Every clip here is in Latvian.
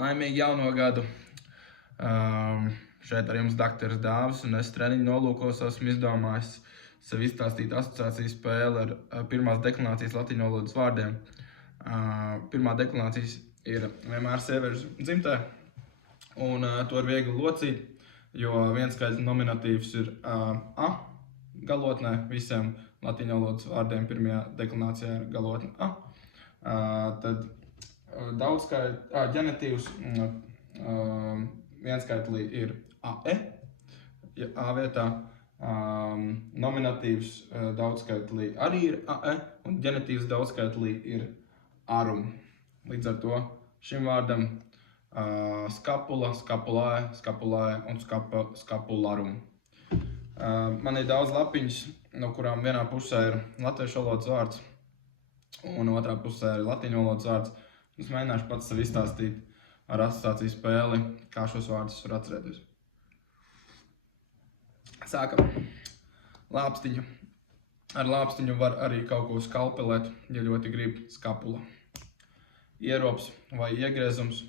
Laimīgu jauno gadu! Šeit ar jums dakteris Dāvis, un es treniņu nolūkos esmu izdomājis sev izstāstīt asociācijas spēli ar pirmās deklamācijas latīņu valodas vārdiem. Pirmā deklamācijas ir vienmēr sieviešu dzimtē, un to ir viegli locīt, jo vienskaitļa nominatīvs ir a galotnē, visiem latīņu valodas vārdiem pirmajā deklamācijā ir galotne a. Tad ģenitīvs vienskaitlī ir ae, ja a vietā. Nominatīvs daudzskaitlī arī ir ae, un ģenitīvs daudzskaitlī ir arum. Līdz ar to šim vārdam skapula, skapulāe, skapulāe un skapularum. Man ir daudz lapiņas, no kurām vienā pusē ir latviešu valodas vārds, un otrā pusē ir latīņu valodas vārds. Es mēģināšu pats sev izstāstīt ar asociāciju spēli, kā šos vārdus var atcerēties. Sākam. Lāpstiņu. Ar lāpstiņu var arī kaut ko skalpelēt, ja ļoti grib, skapula. Ierops vai iegriezums.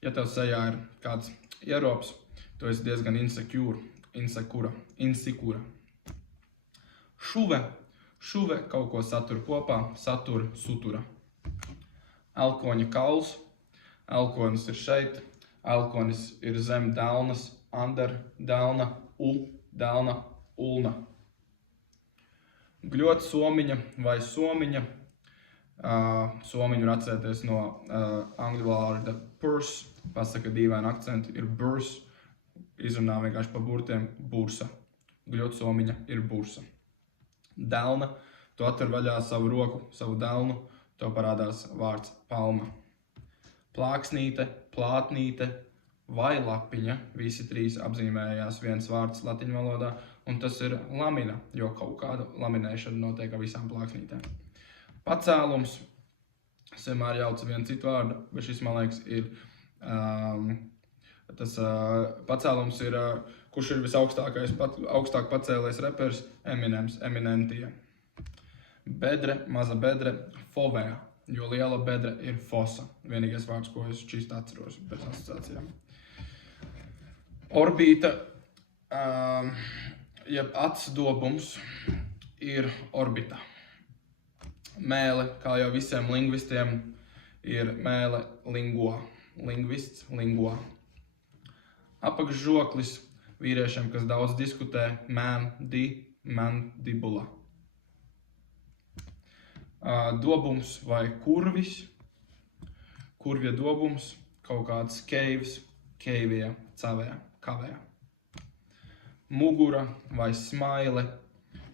Ja tev sejā ir kāds ierops, tu esi diezgan insekura. Šuve. Šuve kaut ko satur kopā, sutura. Elkoņa kauls. Elkonis ir šeit. Elkonis ir zem delnas, under delna, delna, ulna. Gļot somiņa vai somiņa. Somiņu var atcerēties no angļu vārda purse. Pasaka dīvaini akcenti ir burse. Izrunā vienkārši pa burtiem bursa. Gļot somiņa ir bursa. Delna. Tu atver vaļā savu roku, savu delnu. Tev parādās vārds palma. Plāksnīte, plātnīte vai lapiņa. Visi trīs apzīmējās viens vārds latiņu valodā, un tas ir lamina, jo kaut kāda laminēšana notiek ar visām plāksnītēm. Pacēlums. Es vienmēr jaucu vienu citu vārdu, bet šis, man liekas, ir pacēlums ir, kurš ir augstāk pacēlējs reperis, Eminems, Eminentie. Bedre, maza bedre, fovea, jo liela bedre ir fosa. Vienīgais vārds, ko es čīst atceros pēc asociācijām. Orbīta, jeb atsdobums, ir orbita. Mēle, kā jau visiem lingvistiem, ir mēle lingo. Lingvists, lingo. Apakšžoklis vīriešiem, kas daudz diskutē, mandibula. Dobums vai kurvis. Kurvja dobums, kaut kāds keivs, keivija, kavējā. Mugura vai smaile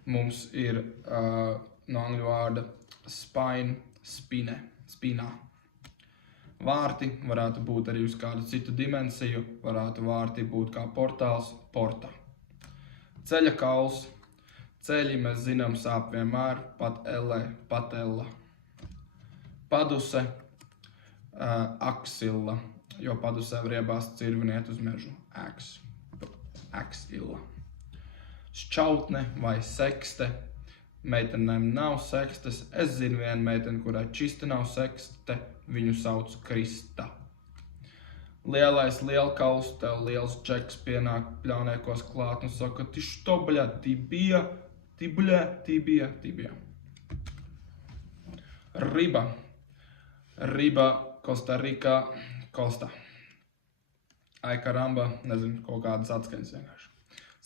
mums ir no angļu vārda spine, spinā. Vārti varētu būt arī uz kādu citu dimensiju, varētu vārti būt kā portāls, porta. Ceļa kauls. Ceļi, mēs zinām, sāp vienmēr, pat ella. Paduse, aksilla, jo padusē var iebāzt cirviniet uz mežu, aksilla. Šķautne vai sekste, meitenēm nav sekstes, es zinu vienu meiteni, kurai čista nav sekste, viņu sauc Krista. Lielais lielkauls, tev liels džeks pienāk pļauniekos klāt un saka, ti što, bļa, ti bija. Riba, Costa Rica, Costa. Ai karamba, nezinu, kaut kādas atskaņas vienkārši.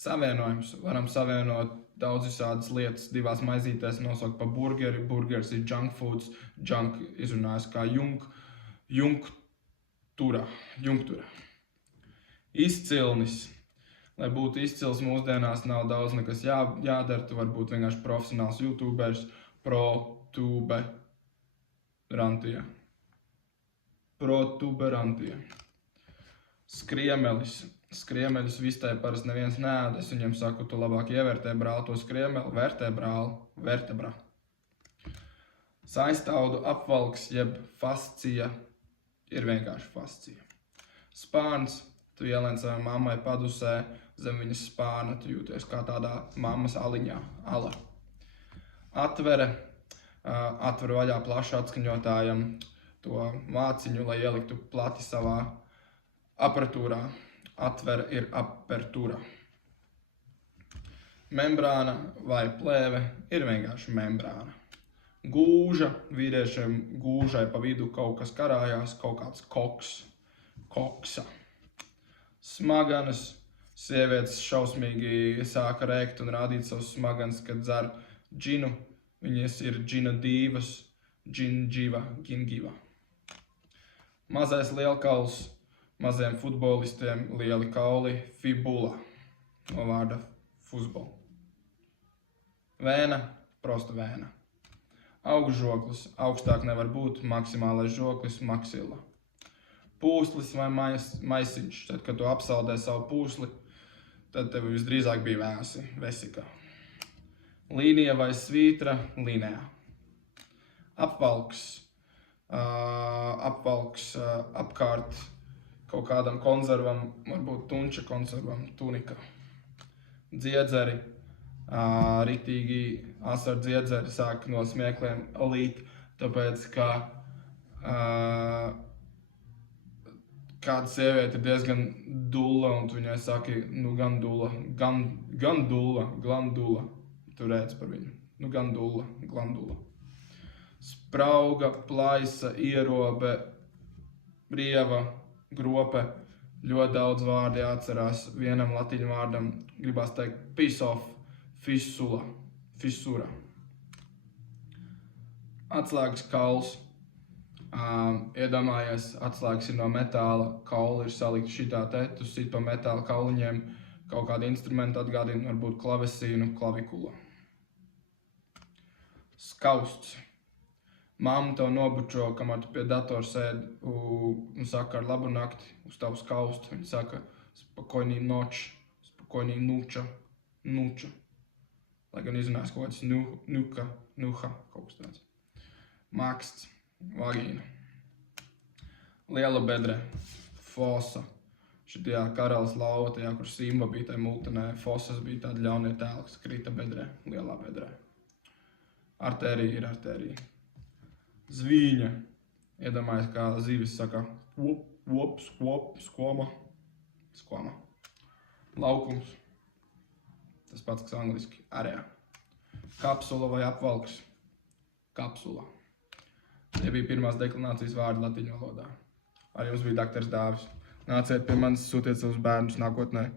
Savienojums. Varam savienot daudz visādas lietas divās maizītēs, nosaukt pa burgeri. Burgers ir junk foods. Junk izrunājas kā jungtura. Izcilnis. Lai būtu izcils mūsdienās, nav daudz nekas jādara, tu var būt vienkārši profesionāls YouTubers, protuberantie. Skriemelis. Skriemeļus vistē parasti neviens neēd, es viņiem saku, tu labāk ievērtē brāli to skriemeli, vertebra. Saistaudu apvalks, jeb fascija, ir vienkārši fascija. Spārns. Tu ielien savai mammai padusē, zem viņas spārna, tu jūties kā tādā mammas aliņā, ala. Atvere, atver vaļā plašu atskaņotājam to māciņu, lai ieliktu plati savā Apertūrā. Atver ir apertūra. Membrāna vai plēve ir vienkārši membrāna. Gūža, vīriešiem gūžai pa vidu kaut kas karājās, kaut kāds koksa. Smaganas, sievietes šausmīgi sāka rēkt un rādīt savus smaganas, kad dzer džinu. Viņas ir džina divas, gingiva. Mazais lielkauls, maziem futbolistiem lieli kauli, fibula, no vārda fuzbol. Vēna, prosta vēna. Augšžoklis, augstāk nevar būt, maksimālais žoklis, maksila. Pūslis vai maisiņš, tad, kad tu apsaldē savu pūsli, tad tev visdrīzāk bija vēsi, vesika. Līnija vai svītra, līnijā. Apvalks apkārt kaut kādam konservam, varbūt tunča konservam, tunika. Dziedzeri, riktīgi asaru dziedzeri sāk no smiekliem līt, tāpēc, ka kāda sieviete ir diezgan dulla, un tu viņai saki, nu gan dulla, glandula, tu redz par viņu, nu gan dulla, glandula. Sprauga, plaisa, ierobe, brieva, grope, ļoti daudz vārdi jāatcerās vienam latiņu vārdam, gribās teikt piece of, fissura. Atslēgas kauls. Iedomājies, atslēgas ir no metāla, kauli ir salikti šitā te, tu sit pa metāla kauliņiem, kaut kādu instrumentu atgādina, varbūt klavesīnu, klavikula. Skausts. Mamma tev nobučo, kamēr tu pie datora sēdi un saka ar labu nakti uz tavu skaustu. Viņa saka, spokojnī noč, spokojnī nuča. Lai gan izrunās kaut kāds nuha, kaut kas tāds. Maksts, vagīna. Liela bedre, fosa. Šitajā karalas lauva, tajā, kur Simba bija tajā multenē, fosas bija tādi ļaunie tēli, kas krita bedrē, lielā bedrē. Artērija ir artērija. Zvīņa. Iedomājies, kā zivis saka skoma. Laukums. Tas pats, kas angliski area. Kapsula vai apvalks. Kapsula. Tie bija pirmās deklinācijas vārdi latiņu valodā. Ar jums bija Dr. Dāvis. Nāciet pie manis, sūtiet savus bērnus nākotnē.